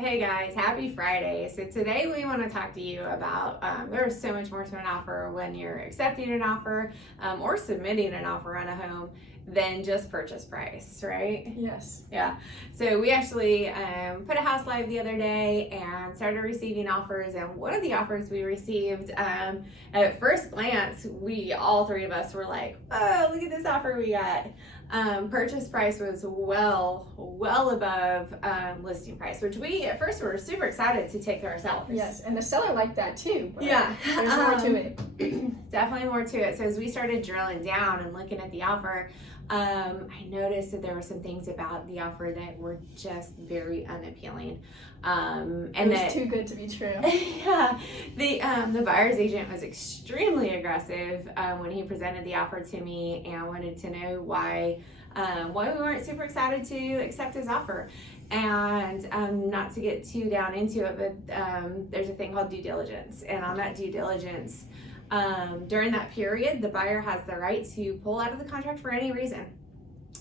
Hey guys, happy Friday. So today we want to talk to you about there is so much more to an offer when you're accepting an offer or submitting an offer on a home than just purchase price, right? Yes. Yeah. So we actually put a house live the other day and started receiving offers. And one of the offers we received, at first glance, all three of us were like, oh, look at this offer we got. Purchase price was well above listing price, which we at first were super excited to take to our sellers. Yes, and the seller liked that too. But Yeah. there's more to it. Definitely more to it. So as we started drilling down and looking at the offer, I noticed that there were some things about the offer that were just very unappealing. And it was that, too good to be true. Yeah, the buyer's agent was extremely aggressive when he presented the offer to me and wanted to know why we weren't super excited to accept his offer. And not to get too down into it, but there's a thing called due diligence, and on that due diligence, during that period, the buyer has the right to pull out of the contract for any reason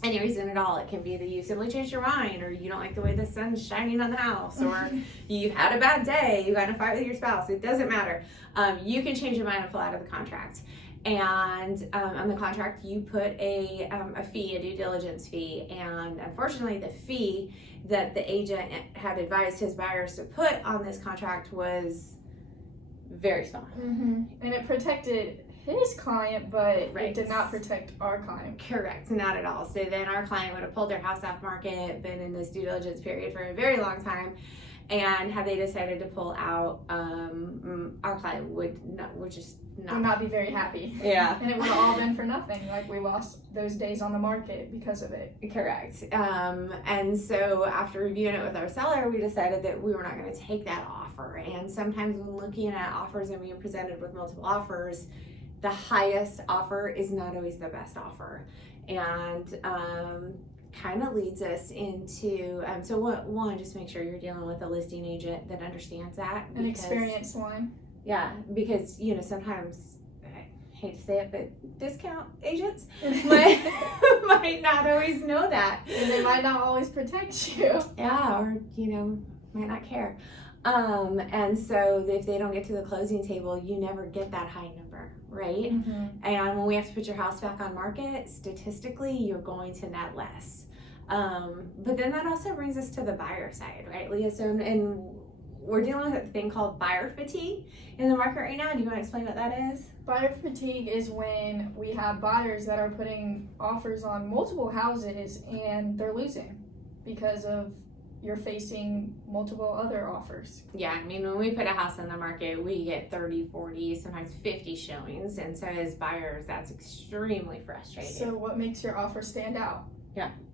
at all. It can be that you simply changed your mind, or you don't like the way the sun's shining on the house, or you had a bad day, you got in a fight with your spouse. It doesn't matter. You can change your mind and pull out of the contract. And on the contract, you put a fee, a due diligence fee, and unfortunately, the fee that the agent had advised his buyers to put on this contract was very small. Mm-hmm. And it protected his client, but Right. it did not protect our client. Correct, not at all. So then our client would have pulled their house off market, been in this due diligence period for a very long time, and had they decided to pull out, our client would just Would not. not be very happy. Yeah. And it would have all been for nothing. Like, we lost those days on the market because of it. Correct. And so after reviewing it with our seller, we decided that we were not going to take that offer. And sometimes when looking at offers and being presented with multiple offers, the highest offer is not always the best offer. And kind of leads us into, so one, just make sure you're dealing with a listing agent that understands that. An experienced one. Yeah, because, sometimes, I hate to say it, but discount agents might not always know that. And they might not always protect you. Yeah, or, might not care. And so if they don't get to the closing table, you never get that high number, right? Mm-hmm. And when we have to put your house back on market, statistically, you're going to net less. But then that also brings us to the buyer side, right, Leah? So, and we're dealing with a thing called buyer fatigue in the market right now. Do you want to explain what that is? Buyer fatigue is when we have buyers that are putting offers on multiple houses and they're losing because of you're facing multiple other offers. Yeah, I mean, when we put a house on the market, we get 30, 40, sometimes 50 showings. And so as buyers, that's extremely frustrating. So what makes your offer stand out?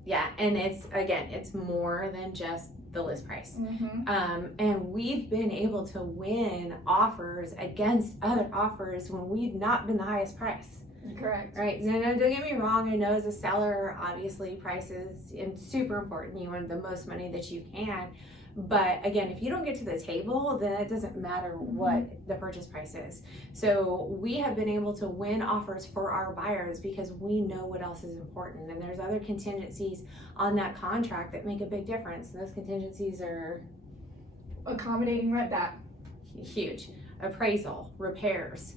Yeah, and it's more than just the list price. Mm-hmm. And we've been able to win offers against other offers when we've not been the highest price. Correct. Right. No, don't get me wrong. I know as a seller, obviously price is super important. You want the most money that you can. But again, if you don't get to the table, then it doesn't matter what the purchase price is. So we have been able to win offers for our buyers because we know what else is important. And there's other contingencies on that contract that make a big difference. And those contingencies are Accommodating rent back. huge. Appraisal, repairs.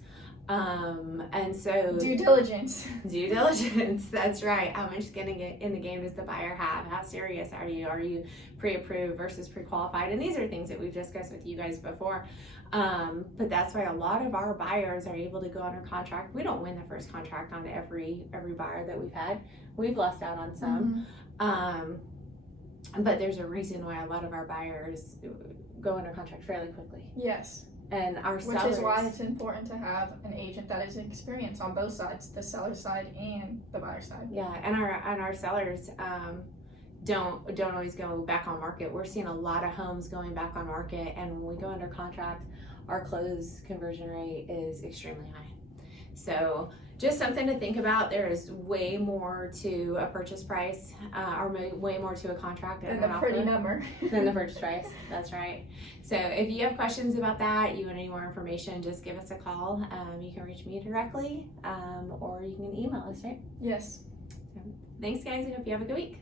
And so Due diligence. due diligence, that's right. How much skin in the game does the buyer have? How serious are you? Are you pre-approved versus pre-qualified? And these are things that we've discussed with you guys before. But that's why a lot of our buyers are able to go under contract. We don't win the first contract on every buyer that we've had. We've lost out on some. But there's a reason why a lot of our buyers go under contract fairly quickly. Yes. And our Which sellers, is why it's important to have an agent that is experienced on both sides, the seller side and the buyer side. yeah, and our sellers don't always go back on market. We're seeing a lot of homes going back on market, and when we go under contract, our close conversion rate is extremely high. So just something to think about. There is way more to a purchase price, or way more to a contract And the pretty number. than the purchase price. That's right. So if you have questions about that, you want any more information, just give us a call. You can reach me directly, or you can email us, right? Yes. Thanks, guys. I hope you have a good week.